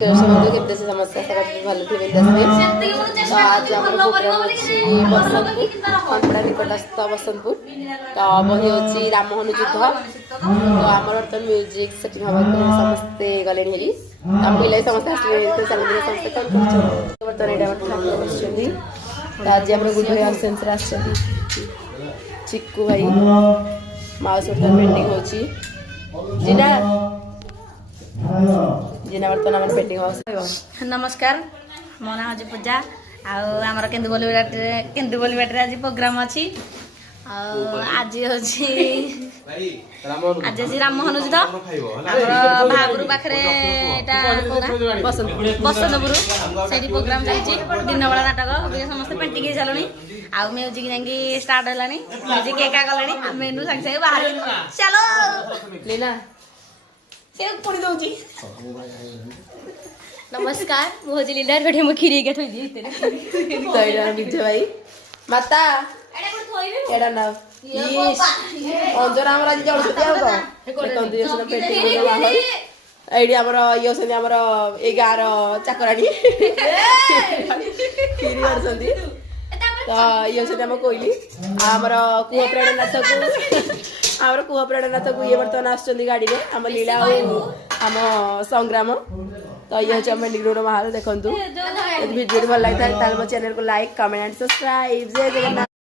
କେତେ ସମସ୍ୟା ଭଲ ଥିବେ ତ ଆଜି ଆମର ପ୍ରୋଗ୍ରାମ ଅଛି ବସନ୍ତପୁର ଖଣ୍ଡପଡ଼ା ନିକଟସ୍ଥ ବସନ୍ତପୁର ତ ବହି ହେଉଛି ରାମହନୁ ଯୁଦ୍ଧ ତ ଆମର ବର୍ତ୍ତମାନ ମ୍ୟୁଜିକ୍ ସେଟିଂ ହେବାକୁ ସମସ୍ତେ ଗଲେଣି ହେରି ଆମ ପିଲା ସମସ୍ତେ ଆସିଲେ ଚାଲିଲେ ସମସ୍ତେ କ'ଣ କରୁଛନ୍ତି ବର୍ତ୍ତମାନ ଏଇଟା ଆମର ଠାକୁର ବସିଛନ୍ତି ତ ଆଜି ଆମର ଗୁଡ୍ ଭାଇ ଆବସେନ୍ସରେ ଆସିଛନ୍ତି ଚିକୁ ଭାଇ ମାଉସୀ ବର୍ତ୍ତମାନ ପେଣ୍ଟିଂ ହେଉଛି ଜିନା जिना बर्तन आम पेंटिंग हाउस नमस्कार मो ना हूँ पूजा आमर केन्दुबली बाटे आज प्रोग्राम अच्छी आज हूँ आज राममोहन युद्ध भागुर पाखे बसंतपुर से प्रोग्राम चलती दिन बेला नाटक समस्त पेंटिंग हो सारे आउ म्यूजिक जाकि स्टार्ट है म्यूजिक एका गले मेनू सागे सागे बाहर चलो लीना से पुणी दौची नमस्कार मु हजी लीला गोटे मु खीरी के थई दी तो एडा विजय भाई माता एडा ना अंजरा हमर आज जळ सुती आउ को कंदी जसन पेटी को माहौल एडी हमर यो से हमर ए गार चाकराडी खीरी करसंदी तो यो से हम कोइली हमर कुआ प्रेरणानाथ को आमर कुआ प्रेरणानाथ को ये बर्तमान आसचंदी गाड़ी में हम लीला आम संग्राम तो ये हूँ आम निगरोड माहौल देखु वीडियो भल लगी था चैनल को लाइक कमेंट एंड सब्सक्राइब जय जगन्नाथ।